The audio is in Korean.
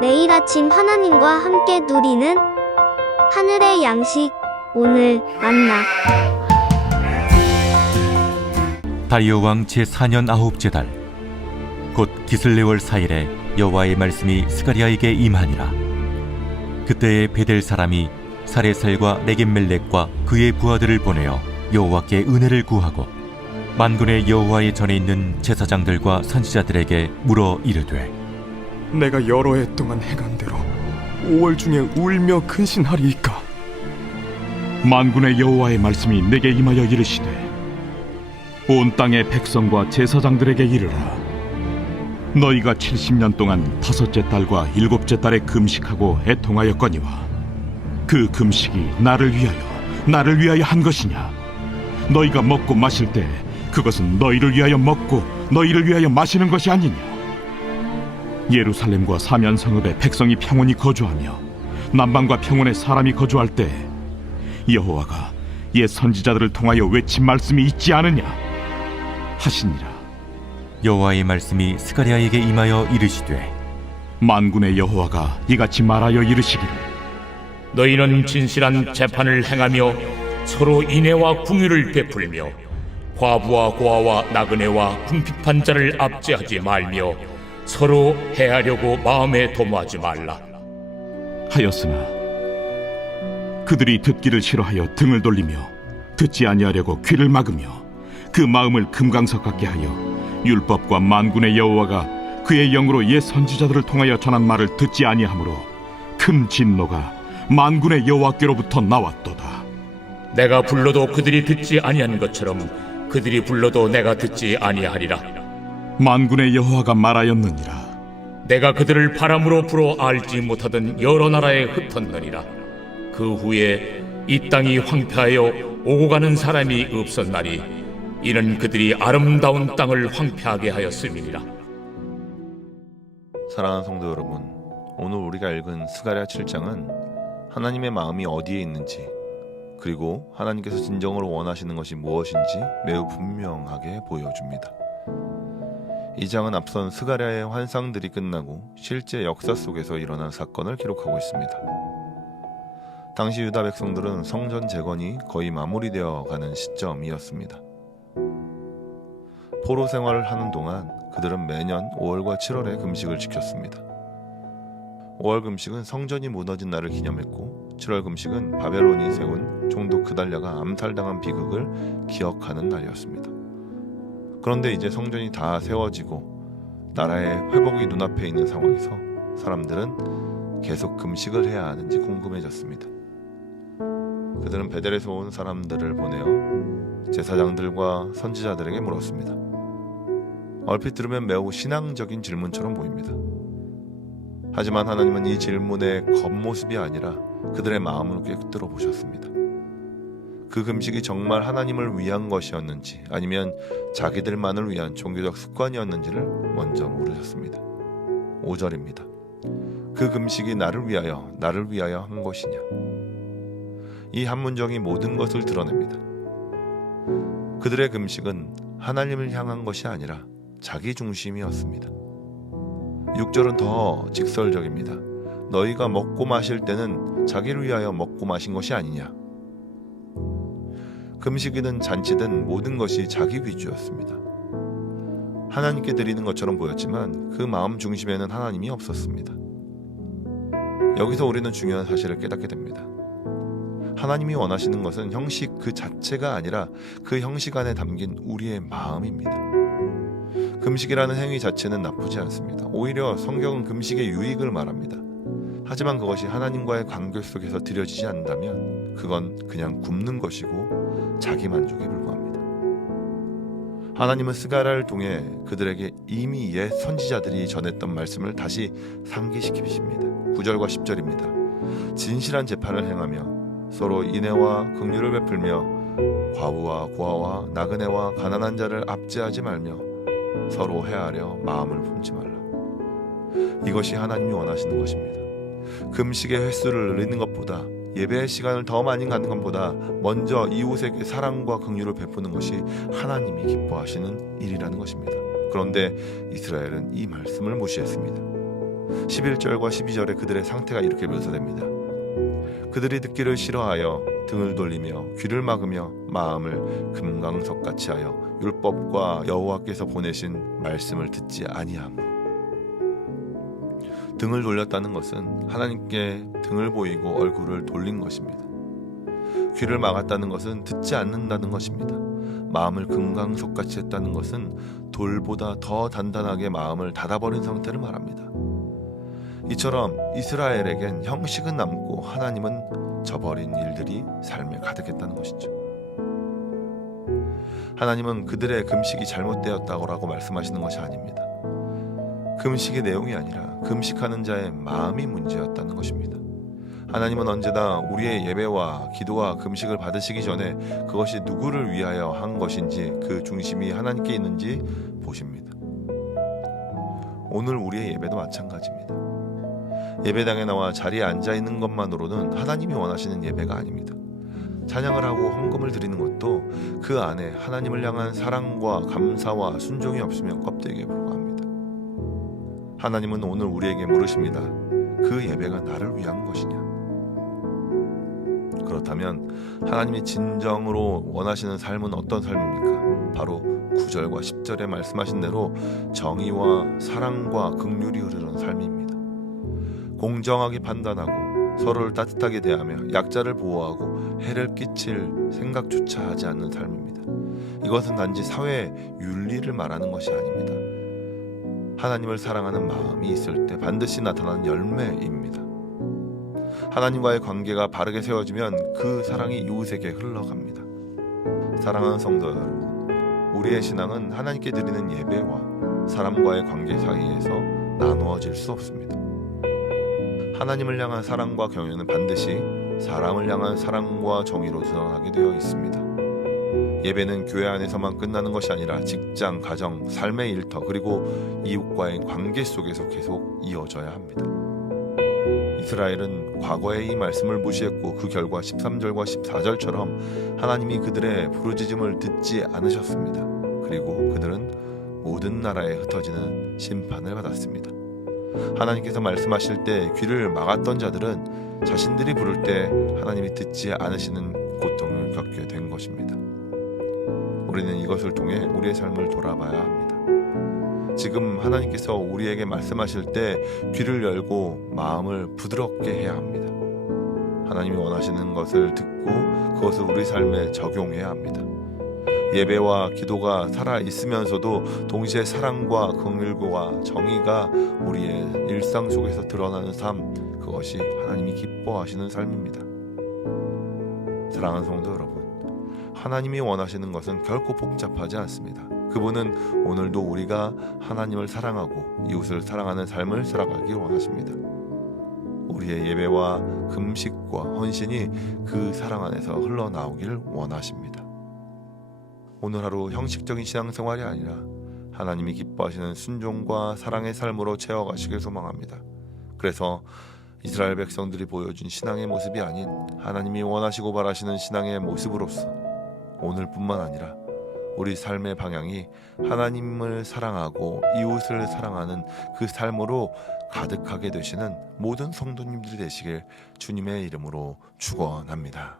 매일 아침 하나님과 함께 누리는 하늘의 양식, 오늘 만나. 다리오 왕 제4년 아홉째 달, 곧 기슬레월 4일에 여호와의 말씀이 스가랴에게 임하니라. 그때에 베델 사람이 사레살과 네겝멜렉과 그의 부하들을 보내어 여호와께 은혜를 구하고 만군의 여호와의 전에 있는 제사장들과 선지자들에게 물어 이르되, 내가 여러 해 동안 행한 대로 5월 중에 울며 근신하리이까? 만군의 여호와의 말씀이 내게 임하여 이르시되, 온 땅의 백성과 제사장들에게 이르라. 너희가 70년 동안 다섯째 달과 일곱째 달에 금식하고 애통하였거니와 그 금식이 나를 위하여 한 것이냐? 너희가 먹고 마실 때 그것은 너희를 위하여 먹고 너희를 위하여 마시는 것이 아니냐? 예루살렘과 사면 성읍에 백성이 평온히 거주하며 남방과 평온에 사람이 거주할 때 여호와가 옛 선지자들을 통하여 외친 말씀이 있지 않으냐 하시니라. 여호와의 말씀이 스가랴에게 임하여 이르시되, 만군의 여호와가 이같이 말하여 이르시기를, 너희는 진실한 재판을 행하며 서로 인애와 궁유를 베풀며 과부와 고아와 나그네와 궁핍한 자를 압제하지 말며 서로 해하려고 마음에 도모하지 말라 하였으나 그들이 듣기를 싫어하여 등을 돌리며 듣지 아니하려고 귀를 막으며 그 마음을 금강석 같게 하여 율법과 만군의 여호와가 그의 영으로 옛 선지자들을 통하여 전한 말을 듣지 아니하므로 큰 진노가 만군의 여호와께로부터 나왔도다. 내가 불러도 그들이 듣지 아니한 것처럼 그들이 불러도 내가 듣지 아니하리라. 만군의 여호와가 말하였느니라. 내가 그들을 바람으로 불어 알지 못하던 여러 나라에 흩었느니라. 그 후에 이 땅이 황폐하여 오고 가는 사람이 없었나니 이는 그들이 아름다운 땅을 황폐하게 하였음이니라. 사랑하는 성도 여러분, 오늘 우리가 읽은 스가랴 7장은 하나님의 마음이 어디에 있는지, 그리고 하나님께서 진정으로 원하시는 것이 무엇인지 매우 분명하게 보여줍니다. 이 장은 앞선 스가랴의 환상들이 끝나고 실제 역사 속에서 일어난 사건을 기록하고 있습니다. 당시 유다 백성들은 성전 재건이 거의 마무리되어 가는 시점이었습니다. 포로 생활을 하는 동안 그들은 매년 5월과 7월에 금식을 지켰습니다. 5월 금식은 성전이 무너진 날을 기념했고, 7월 금식은 바벨론이 세운 총독 그달랴가 암살당한 비극을 기억하는 날이었습니다. 그런데 이제 성전이 다 세워지고 나라의 회복이 눈앞에 있는 상황에서 사람들은 계속 금식을 해야 하는지 궁금해졌습니다. 그들은 베델에서 온 사람들을 보내어 제사장들과 선지자들에게 물었습니다. 얼핏 들으면 매우 신앙적인 질문처럼 보입니다. 하지만 하나님은 이 질문의 겉모습이 아니라 그들의 마음을 꿰뚫어 보셨습니다. 그 금식이 정말 하나님을 위한 것이었는지 아니면 자기들만을 위한 종교적 습관이었는지를 먼저 물으셨습니다. 5절입니다. 그 금식이 나를 위하여 한 것이냐? 이 한 문장이 모든 것을 드러냅니다. 그들의 금식은 하나님을 향한 것이 아니라 자기 중심이었습니다. 6절은 더 직설적입니다. 너희가 먹고 마실 때는 자기를 위하여 먹고 마신 것이 아니냐? 금식이든 잔치든 모든 것이 자기 위주였습니다. 하나님께 드리는 것처럼 보였지만 그 마음 중심에는 하나님이 없었습니다. 여기서 우리는 중요한 사실을 깨닫게 됩니다. 하나님이 원하시는 것은 형식 그 자체가 아니라 그 형식 안에 담긴 우리의 마음입니다. 금식이라는 행위 자체는 나쁘지 않습니다. 오히려 성경은 금식의 유익을 말합니다. 하지만 그것이 하나님과의 관계 속에서 드려지지 않는다면 그건 그냥 굶는 것이고 자기 만족에 불과합니다. 하나님은 스가랴를 통해 그들에게 이미 옛 선지자들이 전했던 말씀을 다시 상기시키십니다. 9절과 10절입니다. 진실한 재판을 행하며 서로 인애와 긍휼을 베풀며 과부와 고아와 나그네와 가난한 자를 압제하지 말며 서로 해하려 마음을 품지 말라. 이것이 하나님이 원하시는 것입니다. 금식의 횟수를 늘리는 것보다, 예배의 시간을 더 많이 갖는 것보다 먼저 이웃에게 사랑과 긍휼을 베푸는 것이 하나님이 기뻐하시는 일이라는 것입니다. 그런데 이스라엘은 이 말씀을 무시했습니다. 11절과 12절에 그들의 상태가 이렇게 묘사됩니다. 그들이 듣기를 싫어하여 등을 돌리며 귀를 막으며 마음을 금강석같이 하여 율법과 여호와께서 보내신 말씀을 듣지 아니함으로. 등을 돌렸다는 것은 하나님께 등을 보이고 얼굴을 돌린 것입니다. 귀를 막았다는 것은 듣지 않는다는 것입니다. 마음을 금강석같이 했다는 것은 돌보다 더 단단하게 마음을 닫아버린 상태를 말합니다. 이처럼 이스라엘에겐 형식은 남고 하나님은 저버린 일들이 삶에 가득했다는 것이죠. 하나님은 그들의 금식이 잘못되었다고 말씀하시는 것이 아닙니다. 금식의 내용이 아니라 금식하는 자의 마음이 문제였다는 것입니다. 하나님은 언제나 우리의 예배와 기도와 금식을 받으시기 전에 그것이 누구를 위하여 한 것인지 그 중심이 하나님께 있는지 보십니다. 오늘 우리의 예배도 마찬가지입니다. 예배당에 나와 자리에 앉아 있는 것만으로는 하나님이 원하시는 예배가 아닙니다. 찬양을 하고 헌금을 드리는 것도 그 안에 하나님을 향한 사랑과 감사와 순종이 없으면 껍데기에 불과합니다. 하나님은 오늘 우리에게 물으십니다. 그 예배가 나를 위한 것이냐? 그렇다면 하나님이 진정으로 원하시는 삶은 어떤 삶입니까? 바로 9절과 10절에 말씀하신 대로 정의와 사랑과 긍휼이 흐르는 삶입니다. 공정하게 판단하고 서로를 따뜻하게 대하며 약자를 보호하고 해를 끼칠 생각조차 하지 않는 삶입니다. 이것은 단지 사회 윤리를 말하는 것이 아닙니다. 하나님을 사랑하는 마음이 있을 때 반드시 나타나는 열매입니다. 하나님과의 관계가 바르게 세워지면 그 사랑이 이웃에게 흘러갑니다. 사랑하는 성도 여러분, 우리의 신앙은 하나님께 드리는 예배와 사람과의 관계 사이에서 나누어질 수 없습니다. 하나님을 향한 사랑과 경외는 반드시 사람을 향한 사랑과 정의로 드러나게 되어 있습니다. 예배는 교회 안에서만 끝나는 것이 아니라 직장, 가정, 삶의 일터 그리고 이웃과의 관계 속에서 계속 이어져야 합니다. 이스라엘은 과거에 이 말씀을 무시했고 그 결과 13절과 14절처럼 하나님이 그들의 부르짖음을 듣지 않으셨습니다. 그리고 그들은 모든 나라에 흩어지는 심판을 받았습니다. 하나님께서 말씀하실 때 귀를 막았던 자들은 자신들이 부를 때 하나님이 듣지 않으시는 고통을 겪게 된 것입니다. 우리는 이것을 통해 우리의 삶을 돌아봐야 합니다. 지금 하나님께서 우리에게 말씀하실 때 귀를 열고 마음을 부드럽게 해야 합니다. 하나님이 원하시는 것을 듣고 그것을 우리 삶에 적용해야 합니다. 예배와 기도가 살아 있으면서도 동시에 사랑과 긍휼과 정의가 우리의 일상 속에서 드러나는 삶, 그것이 하나님이 기뻐하시는 삶입니다. 사랑하는 성도 여러분, 하나님이 원하시는 것은 결코 복잡하지 않습니다. 그분은 오늘도 우리가 하나님을 사랑하고 이웃을 사랑하는 삶을 살아가길 원하십니다. 우리의 예배와 금식과 헌신이 그 사랑 안에서 흘러나오길 원하십니다. 오늘 하루 형식적인 신앙생활이 아니라 하나님이 기뻐하시는 순종과 사랑의 삶으로 채워가시길 소망합니다. 그래서 이스라엘 백성들이 보여준 신앙의 모습이 아닌 하나님이 원하시고 바라시는 신앙의 모습으로서 오늘뿐만 아니라 우리 삶의 방향이 하나님을 사랑하고 이웃을 사랑하는 그 삶으로 가득하게 되시는 모든 성도님들이 되시길 주님의 이름으로 축원합니다.